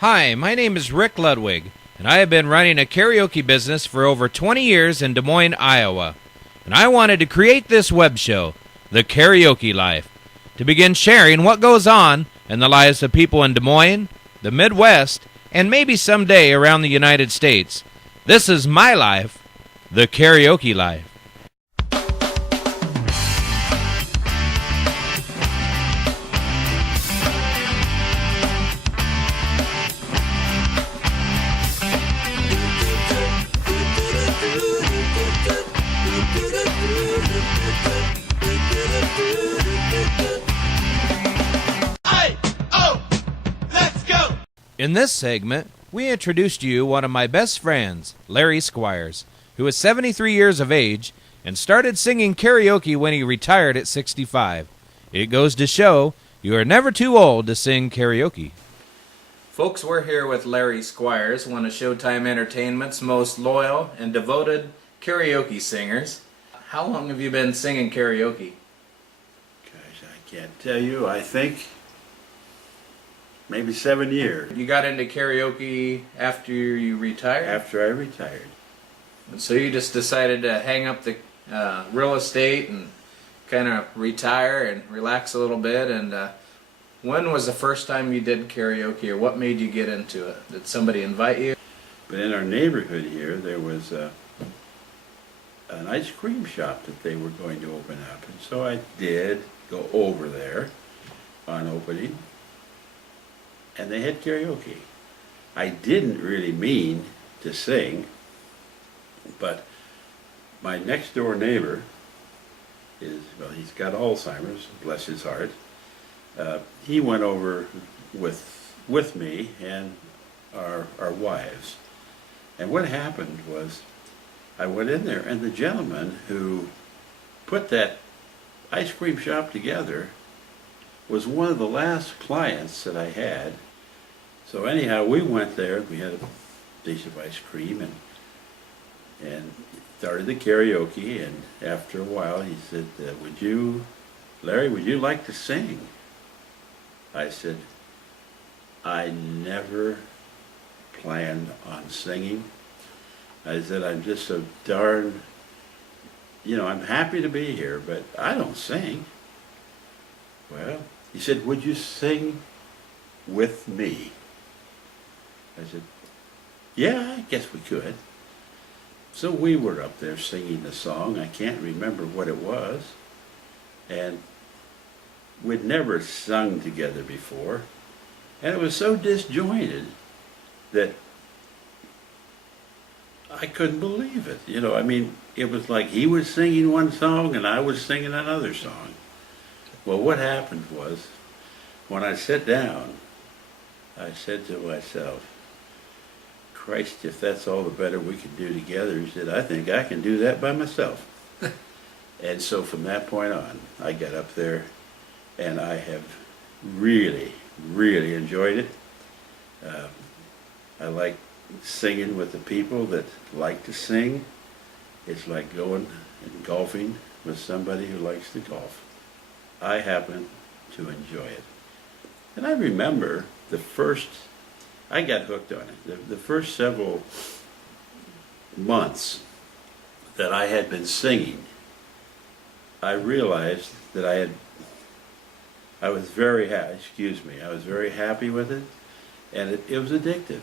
Hi, my name is Rick Ludwig, and I have been running a karaoke business for over 20 years in Des Moines, Iowa. And I wanted to create this web show, The Karaoke Life, to begin sharing what goes on in the lives of people in Des Moines, the Midwest, and maybe someday around the United States. This is my life, The Karaoke Life. In this segment, we introduced to you one of my best friends, Larry Squires, who is 73 years of age and started singing karaoke when he retired at 65. It goes to show you are never too old to sing karaoke. Folks, we're here with Larry Squires, one of Showtime Entertainment's most loyal and devoted karaoke singers. How long have you been singing karaoke? Gosh, I can't tell you. I think maybe 7 years. You got into karaoke after you retired? After I retired. And so you just decided to hang up the real estate and kind of retire and relax a little bit. And when was the first time you did karaoke, or what made you get into it? Did somebody invite you? But in our neighborhood here, there was an ice cream shop that they were going to open up. And so I did go over there on opening. And they had karaoke. I didn't really mean to sing, but my next door neighbor he's got Alzheimer's, bless his heart. He went over with me and our wives. And what happened was I went in there, and the gentleman who put that ice cream shop together was one of the last clients that I had. So anyhow, we went there, we had a dish of ice cream and started the karaoke, and after a while he said, Larry, would you like to sing? I said, I never planned on singing. I said, I'm just so darn, I'm happy to be here, but I don't sing. Well, he said, would you sing with me? I said, yeah, I guess we could. So we were up there singing the song. I can't remember what it was. And we'd never sung together before. And it was so disjointed that I couldn't believe it. It was like he was singing one song and I was singing another song. Well, what happened was, when I sat down, I said to myself, Christ, if that's all the better we can do together, he said, I think I can do that by myself. And so from that point on, I got up there, and I have really, really enjoyed it. I like singing with the people that like to sing. It's like going and golfing with somebody who likes to golf. I happen to enjoy it. And I remember I got hooked on it. The first several months that I had been singing, I realized that I was very happy with it, and it was addictive.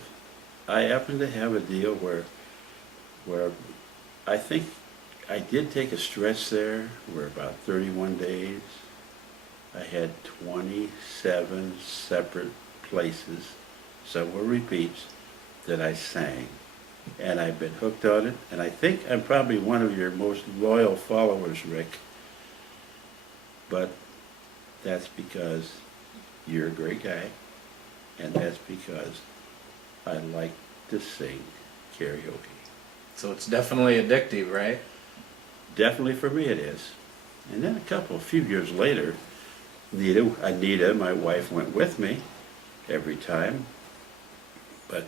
I happened to have a deal where I think I did take a stretch there where about 31 days I had 27 separate places, some were repeats, that I sang. And I've been hooked on it, and I think I'm probably one of your most loyal followers, Rick. But that's because you're a great guy, and that's because I like to sing karaoke. So it's definitely addictive, right? Definitely for me it is. And then a few years later, Anita, my wife, went with me every time. But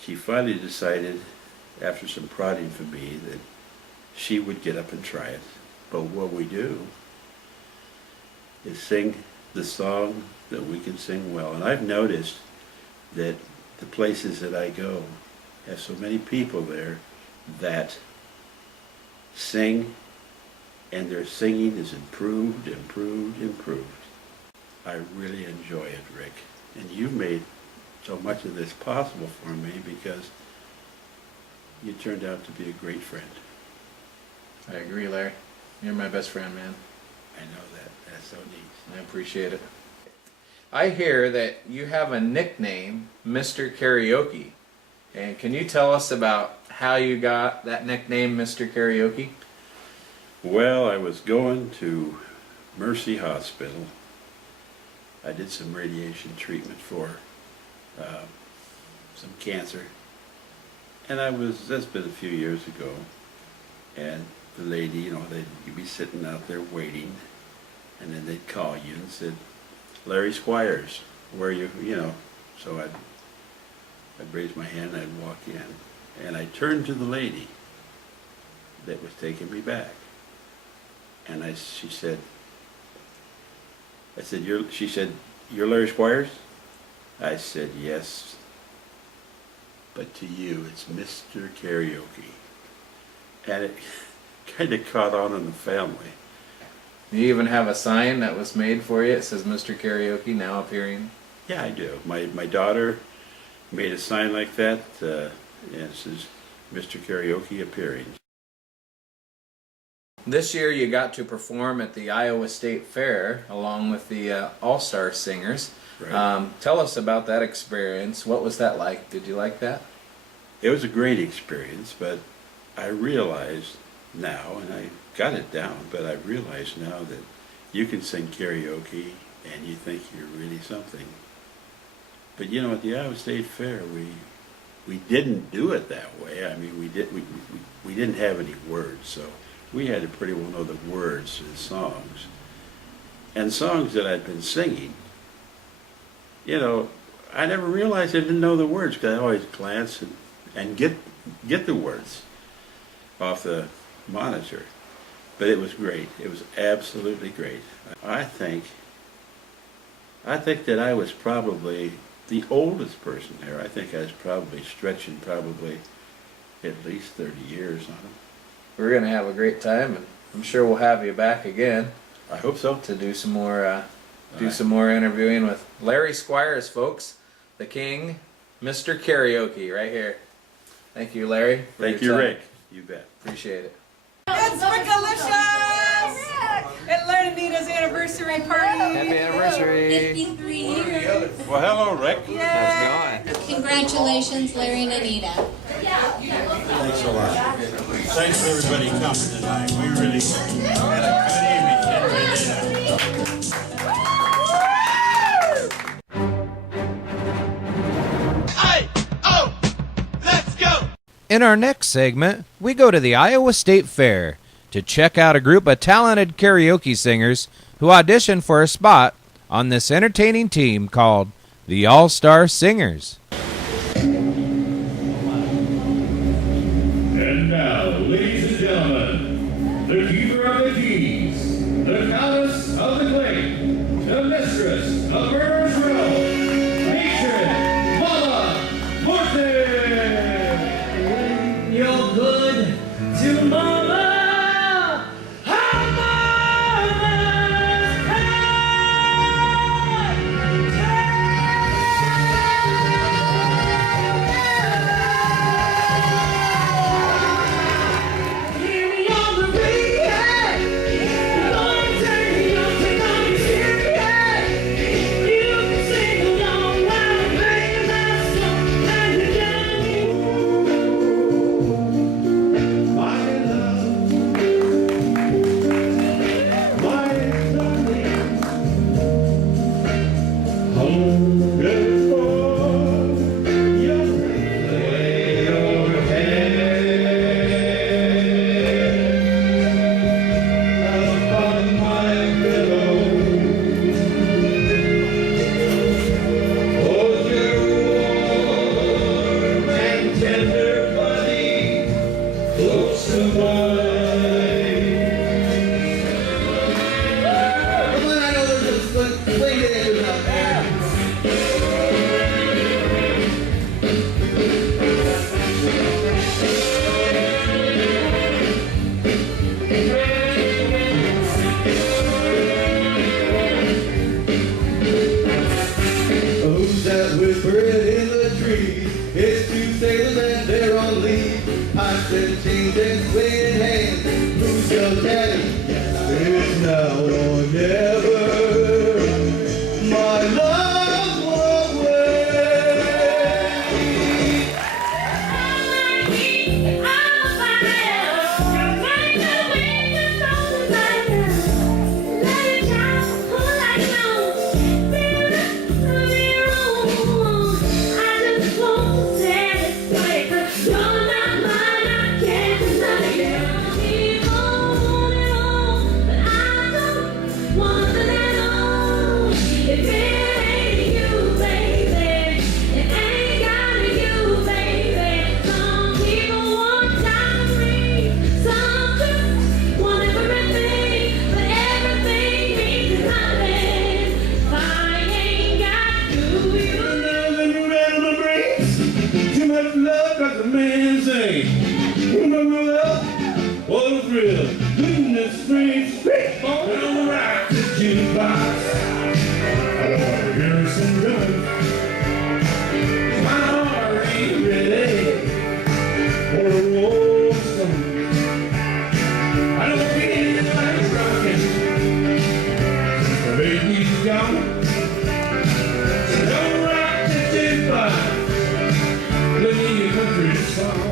she finally decided, after some prodding from me, that she would get up and try it. But what we do is sing the song that we can sing well. And I've noticed that the places that I go have so many people there that sing, and their singing is improved, improved, improved. I really enjoy it, Rick. And you've made so much of this possible for me because you turned out to be a great friend. I agree, Larry. You're my best friend, man. I know that. That's so neat. I appreciate it. I hear that you have a nickname, Mr. Karaoke. And can you tell us about how you got that nickname, Mr. Karaoke? Well, I was going to Mercy Hospital. I did some radiation treatment for some cancer. And that's been a few years ago. And the lady, you'd be sitting out there waiting, and then they'd call you and said, Larry Squires, where are you, So I'd raise my hand and I'd walk in. And I turned to the lady that was taking me back. And she said, you're Larry Squires? I said, yes. But to you, it's Mr. Karaoke. And it kind of caught on in the family. You even have a sign that was made for you. It says Mr. Karaoke, now appearing. Yeah, I do. My daughter made a sign like that, and it says Mr. Karaoke appearing. This year you got to perform at the Iowa State Fair along with the All-Star Singers. Right. Tell us about that experience. What was that like? Did you like that? It was a great experience, but I realized now, and I got it down, but I realize now that you can sing karaoke and you think you're really something. But at the Iowa State Fair, we didn't do it that way. I mean, we didn't have any words, so we had to pretty well know the words to the songs. And songs that I'd been singing, I never realized I didn't know the words because I always glance and get the words off the monitor. But it was great. It was absolutely great. I think that I was probably the oldest person there. I think I was probably stretching at least 30 years on them. We're going to have a great time, and I'm sure we'll have you back again I hope so. to do some more interviewing with Larry Squires, folks, the king, Mr. Karaoke, right here. Thank you, Larry. Thank you, Rick. You bet. Appreciate it. It's Rickalicious! At Learnita's anniversary party! Happy anniversary! 53 years. Well, hello, Rick. How's it going? Congratulations, Larry and Anita. Thanks a lot. Thanks for everybody coming tonight. We really had a good evening. In our next segment, we go to the Iowa State Fair to check out a group of talented karaoke singers who auditioned for a spot on this entertaining team called the All-Star Singers. And now, ladies and gentlemen, the keeper of the keys, the goddess of the clay, the mistress of Murderer's Row, Matron Mama Morton! You're good to mama. How mama's with bread in the tree. It's two sailors and they're on leave. Pipes and chains and swinging hands. Who's your daddy? It's now or never. My love won't wait. Too much love got the man saying, what a thrill, putting this strange straight on the right jukebox. I don't want to hear some guns. My heart ain't ready for a war song. I don't feel like rocking since the baby's gone. So don't rock the jukebox. Let me hear a country song.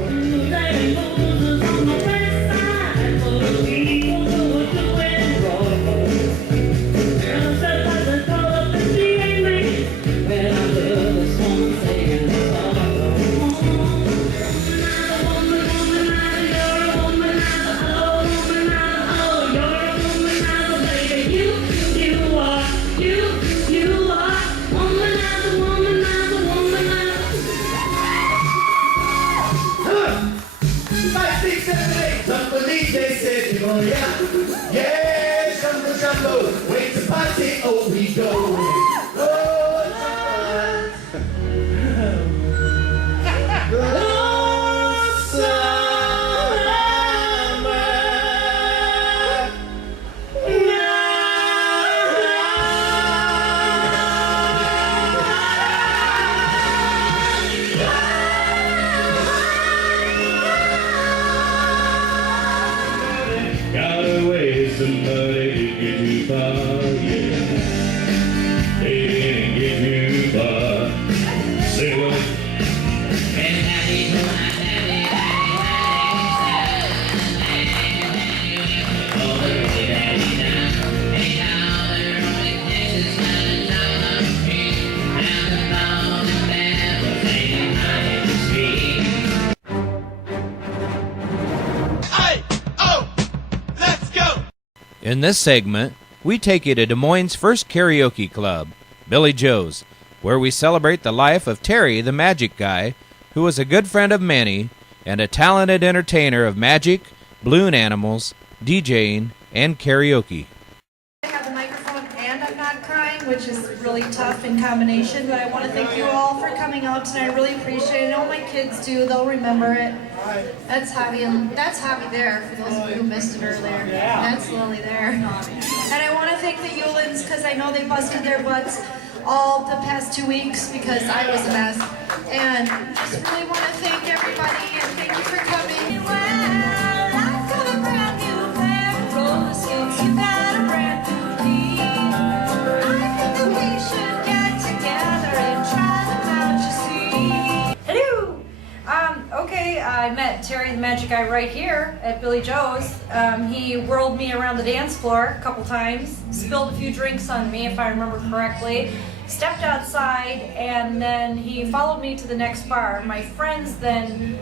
Yeah, shambo, shambo, wait to party, oh we go. Oh, gotta wait somebody to get you far, yeah. They didn't get you far. Say what? In this segment, we take you to Des Moines' first karaoke club, Billy Joe's, where we celebrate the life of Terry the Magic Guy, who was a good friend of Manny and a talented entertainer of magic, balloon animals, DJing, and karaoke. I have the microphone and I'm not crying, which is really tough in combination, but I want to thank you all for coming out tonight. I really appreciate it. I know my kids do. They'll remember it. That's Javi there, for those of you who missed it earlier. That's Lily there. And I want to thank the Yulins, because I know they busted their butts all the past 2 weeks, because I was a mess. And just really want to thank everybody, and thank you for coming. Well, I've got a brand new pair of roller skates. You got a brand new knee. I think that we should get together and try them out, you see. Hello! Okay, I met Terry the Magic Guy right here at Billy Joe's. He whirled me around the dance floor a couple times, spilled a few drinks on me if I remember correctly, stepped outside, and then he followed me to the next bar. My friends then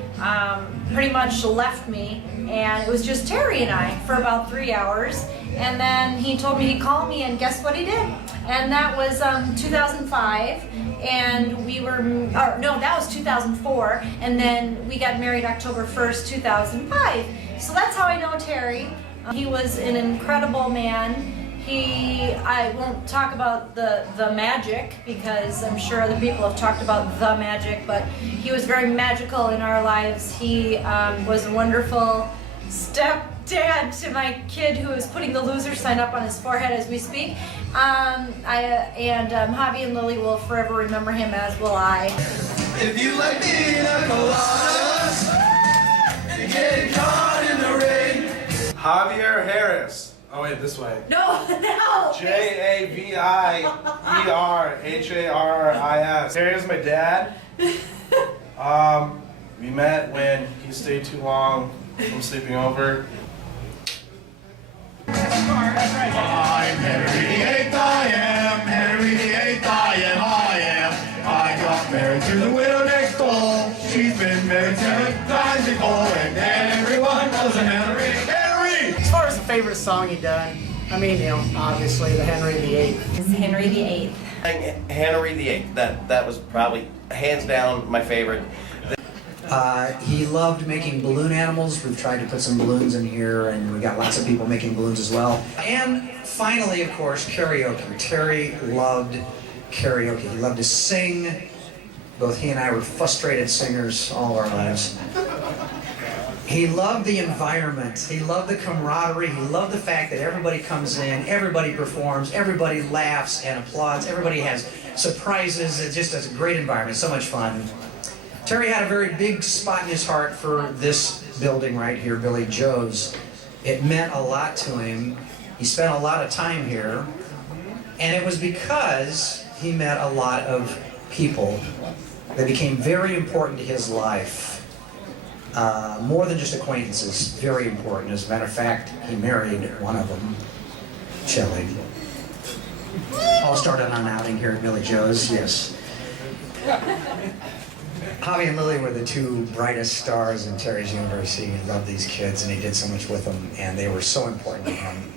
pretty much left me, and it was just Terry and I for about 3 hours. And then he told me he'd call me, and guess what he did? And that was 2005, and we were, or no, that was 2004, and then we got married October 1st, 2005. So that's how I know Terry. He was an incredible man. I won't talk about the magic, because I'm sure other people have talked about the magic, but he was very magical in our lives. He was a wonderful stepdad to my kid, who is putting the loser sign up on his forehead as we speak. Javi and Lily will forever remember him, as will I. If you like pina coladas and get caught in the rain. Javier Harris. Oh wait, this way. No. Javierharris. Terry's my dad. We met when he stayed too long from sleeping over. I'm Henry VIII, I am. Henry VIII, I am. I got married to the widow next door. She's been married 7 times before, and everyone knows a Henry. As far as the favorite song he done, I mean, you know, obviously the Henry VIII. It's Henry VIII. Henry VIII. That was probably hands down my favorite. He loved making balloon animals. We've tried to put some balloons in here, and we got lots of people making balloons as well. And finally, of course, karaoke. Terry loved karaoke. He loved to sing. Both he and I were frustrated singers all our lives. He loved the environment. He loved the camaraderie. He loved the fact that everybody comes in, everybody performs, everybody laughs and applauds, everybody has surprises. It just is a great environment, so much fun. Terry had a very big spot in his heart for this building right here, Billy Joe's. It meant a lot to him. He spent a lot of time here, and it was because he met a lot of people that became very important to his life. More than just acquaintances, very important. As a matter of fact, he married one of them, Shelley. All started on an outing here at Billy Joe's, yes. Javi and Lily were the two brightest stars in Terry's university. He loved these kids, and he did so much with them, and they were so important to him.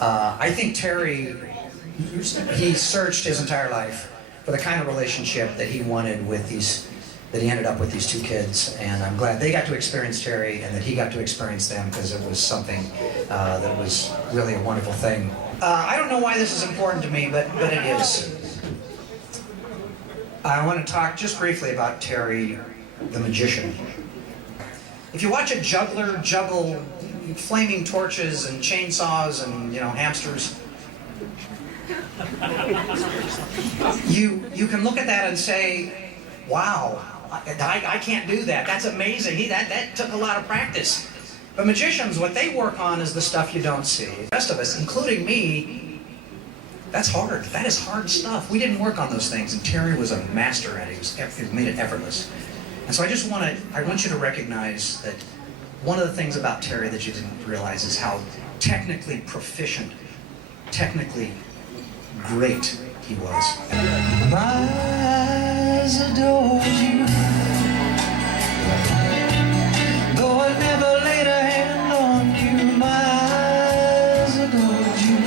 I think Terry, he searched his entire life for the kind of relationship that he wanted with these, that he ended up with these two kids, and I'm glad they got to experience Terry and that he got to experience them, because it was something that was really a wonderful thing. I don't know why this is important to me, but it is. I want to talk just briefly about Terry, the magician. If you watch a juggler juggle flaming torches and chainsaws and, you know, hamsters, you can look at that and say, wow, I can't do that. That's amazing. That took a lot of practice. But magicians, what they work on is the stuff you don't see. The rest of us, including me, that's hard. That is hard stuff. We didn't work on those things, and Terry was a master at it. He made it effortless. And so I want you to recognize that one of the things about Terry that you didn't realize is how technically proficient, technically great he was. My eyes adored you, though I never laid a hand on you. My eyes adored you.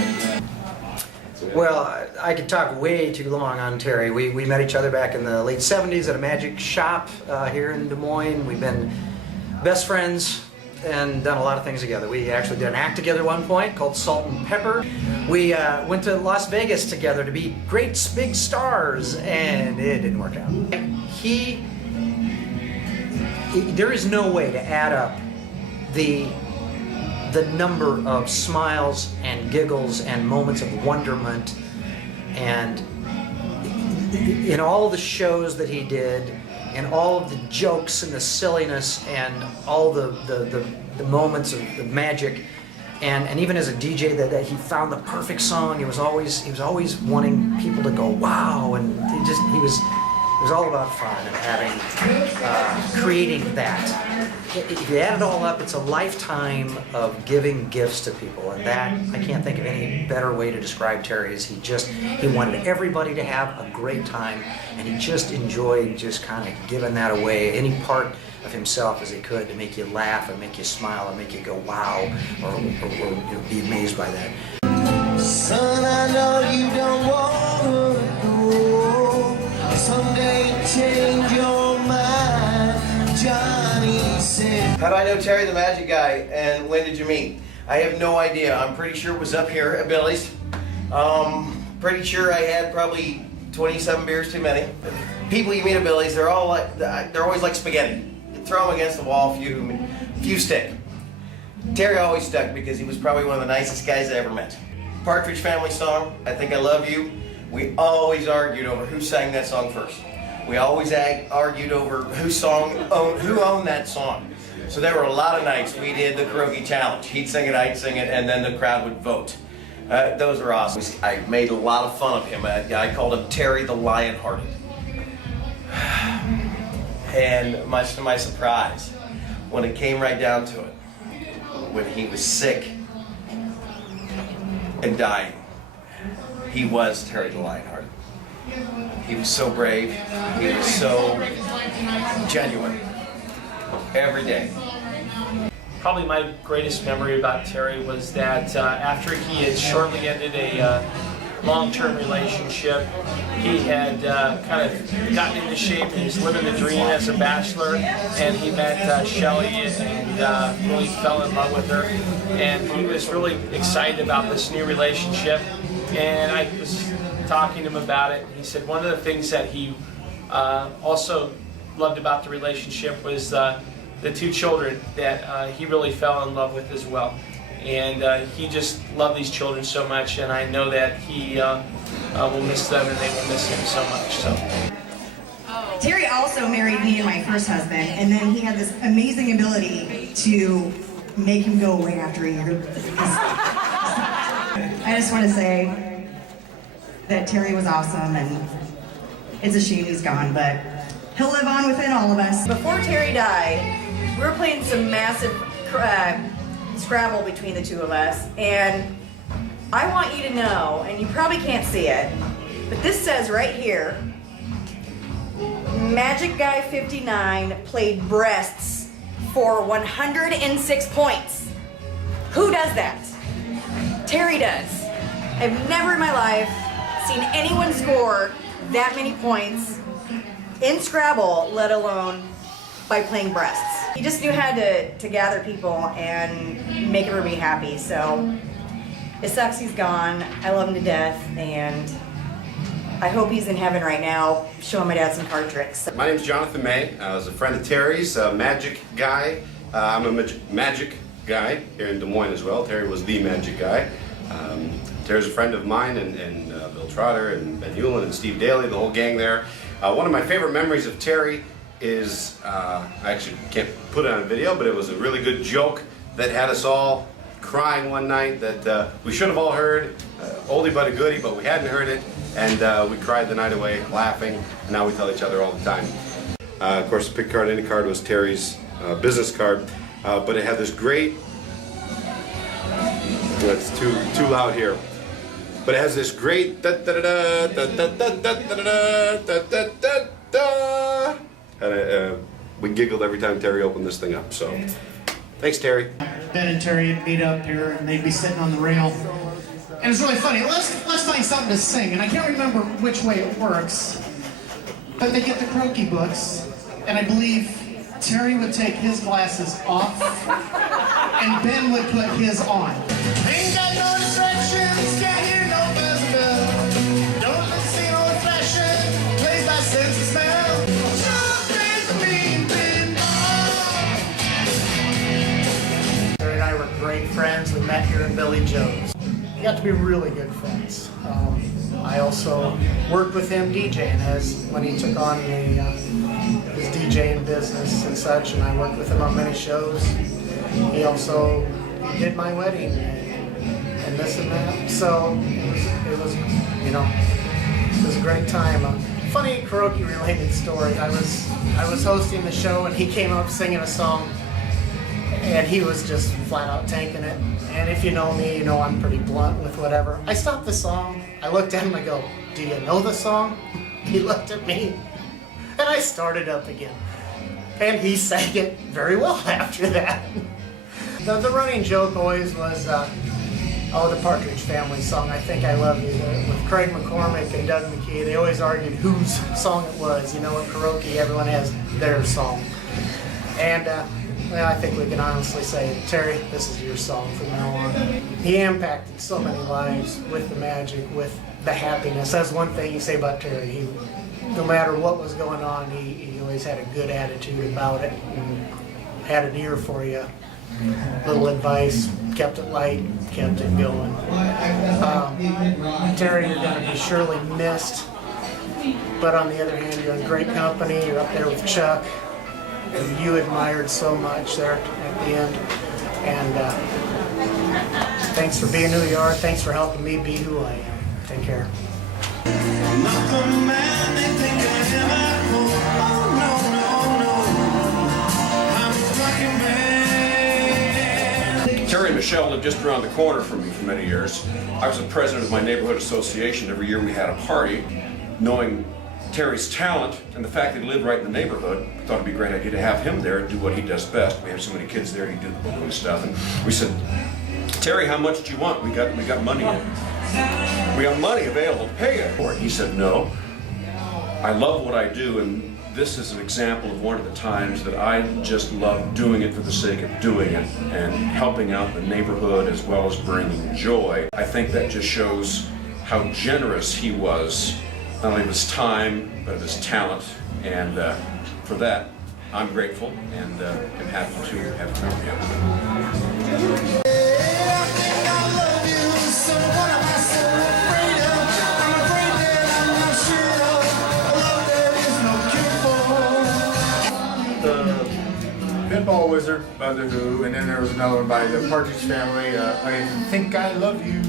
Well, I could talk way too long on Terry. We met each other back in the late 70s at a magic shop here in Des Moines. We've been best friends and done a lot of things together. We actually did an act together at one point called Salt and Pepper. We went to Las Vegas together to be great big stars, and it didn't work out. There is no way to add up the number of smiles and giggles and moments of wonderment, and in all the shows that he did, and all of the jokes and the silliness and all the moments of the magic, and even as a DJ that he found the perfect song. He was always wanting people to go wow, and it was all about fun and having creating that. If you add it all up, it's a lifetime of giving gifts to people, and that, I can't think of any better way to describe Terry. Is he wanted everybody to have a great time, and he just enjoyed just kind of giving that away, any part of himself as he could, to make you laugh and make you smile and make you go wow, or be amazed by that. Son, I know you don't want to go. Someday change your mind, Johnny said. How do I know Terry the Magic Guy, and when did you meet? I have no idea. I'm pretty sure it was up here at Billy's. Pretty sure I had probably 27 beers too many. People you meet at Billy's, they're always like spaghetti. You throw them against the wall, few stick. Terry always stuck because he was probably one of the nicest guys I ever met. Partridge Family song, I Think I Love You. We always argued over who sang that song first. We always argued over who owned that song. So there were a lot of nights we did the karaoke challenge. He'd sing it, I'd sing it, and then the crowd would vote. Those were awesome. I made a lot of fun of him. I called him Terry the Lion-Hearted. And much to my surprise, when it came right down to it, when he was sick and dying, he was Terry the Lion-Hearted. He was so brave. He was so genuine. Every day. Probably my greatest memory about Terry was that after he had shortly ended a long-term relationship, he had kind of gotten into shape and he was living the dream as a bachelor, and he met Shelley and really fell in love with her, and he was really excited about this new relationship, and I was talking to him about it. He said one of the things that he also loved about the relationship was the two children that he really fell in love with as well. And he just loved these children so much, and I know that he will miss them and they will miss him so much. So. Terry also married me and my first husband, and then he had this amazing ability to make him go away after a year. I just want to say that Terry was awesome, and it's a shame he's gone, but he'll live on within all of us. Before Terry died, we were playing some massive Scrabble between the two of us, and I want you to know, and you probably can't see it, but this says right here, Magic Guy 59 played breasts for 106 points. Who does that? Terry does. I've never in my life seen anyone score that many points in Scrabble, let alone by playing breasts. He just knew how to gather people and make everybody happy. So it sucks he's gone. I love him to death, and I hope he's in heaven right now showing my dad some card tricks. My name's Jonathan May. I was a friend of Terry's, a magic guy. I'm a magic guy here in Des Moines as well. Terry was the magic guy. Terry's a friend of mine, and Bill Trotter and Ben Hewlin and Steve Daly, the whole gang there. One of my favorite memories of Terry is, I actually can't put it on video, but it was a really good joke that had us all crying one night that we should have all heard. Oldie but a goodie, but we hadn't heard it, and we cried the night away laughing, and now we tell each other all the time. Of course, the pick card, any card was Terry's business card, but it had this great, it's too loud here, but it has this great da da da da da da da da da da da da, and we giggled every time Terry opened this thing up. So, thanks, Terry. Ben and Terry would meet up here, and they'd be sitting on the rail, and it's really funny. Let's find something to sing, and I can't remember which way it works, but they get the karaoke books, and I believe Terry would take his glasses off, and Ben would put his on. Ain't got no distractions, can't hear no buzz bell. Don't see no reflection, plays by sense of smell. Terry and I were great friends. We met here in Billy Joe's. We got to be really good friends. I also worked with him DJing when he took on his DJing business and such, and I worked with him on many shows. He also did my wedding and this and that. So it was a great time. Funny karaoke related story. I was hosting the show and he came up singing a song, and he was just flat out tanking it. And if you know me, you know I'm pretty blunt with whatever. I stopped the song. I looked at him. I go, "Do you know the song?" He looked at me, and I started up again. And he sang it very well after that. The running joke always was, the Partridge Family song, I Think I Love You, with Craig McCormick and Doug McKee. They always argued whose song it was. You know, in karaoke, everyone has their song. And well, I think we can honestly say, Terry, this is your song from now on. He impacted so many lives with the magic, with the happiness. That's one thing you say about Terry. No matter what was going on, he always had a good attitude about it and had an ear for you. little advice, kept it light, kept it going. Terry, you're going to be surely missed, but on the other hand, you're in great company. You're up there with Chuck, who you admired so much there at the end. And thanks for being who you are. Thanks for helping me be who I am. Take care. Terry and Michelle lived just around the corner from me for many years. I was the president of my neighborhood association. Every year we had a party. Knowing Terry's talent and the fact that he lived right in the neighborhood, I thought it'd be a great idea to have him there and do what he does best. We have so many kids there, he do the balloon stuff. And we said, Terry, how much do you want? We got money. We got money available to pay for it. He said, no. I love what I do, and this is an example of one of the times that I just love doing it for the sake of doing it and helping out the neighborhood as well as bringing joy. I think that just shows how generous he was, not only of his time, but of his talent. And for that, I'm grateful and am happy to have known him. Pinball Wizard by The Who, and then there was another one by the Partridge Family, I Think I Love You,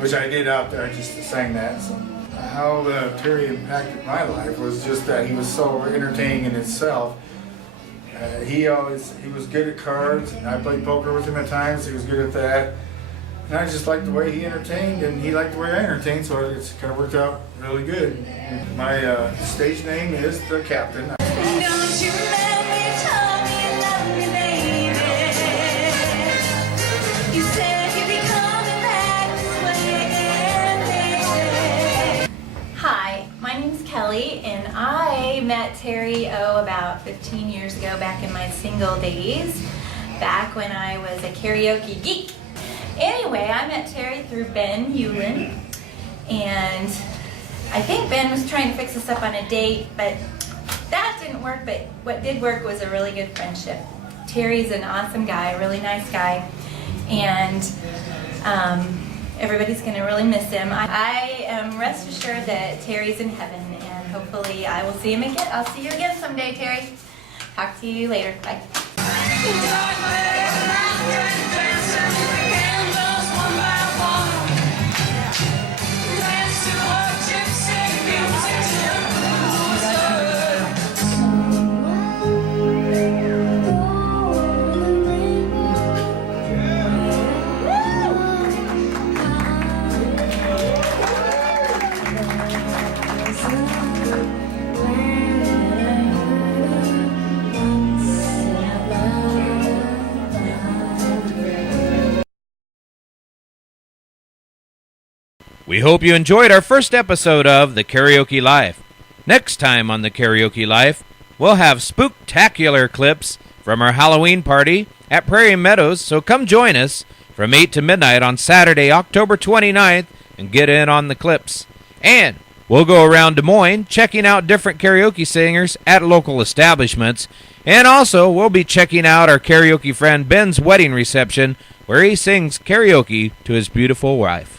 which I did out there, I just sang that. So. How Terry impacted my life was just that he was so entertaining in itself. He was good at cards, and I played poker with him at times, he was good at that. And I just liked the way he entertained, and he liked the way I entertained, so it's kind of worked out really good. My stage name is The Captain. Don't you let me tell me you love me, baby. You said you'd be coming back this way. Hi, my name's Kelly, and I met Terry, about 15 years ago, back in my single days, back when I was a karaoke geek. Anyway, I met Terry through Ben Hewlin, and I think Ben was trying to fix us up on a date, but that didn't work. But what did work was a really good friendship. Terry's an awesome guy, a really nice guy, and everybody's going to really miss him. I am rest assured that Terry's in heaven, and hopefully I will see him again. I'll see you again someday, Terry. Talk to you later. Bye. We hope you enjoyed our first episode of The Karaoke Life. Next time on The Karaoke Life, we'll have spooktacular clips from our Halloween party at Prairie Meadows, so come join us from 8 to midnight on Saturday, October 29th, and get in on the clips. And we'll go around Des Moines checking out different karaoke singers at local establishments, and also we'll be checking out our karaoke friend Ben's wedding reception, where he sings karaoke to his beautiful wife.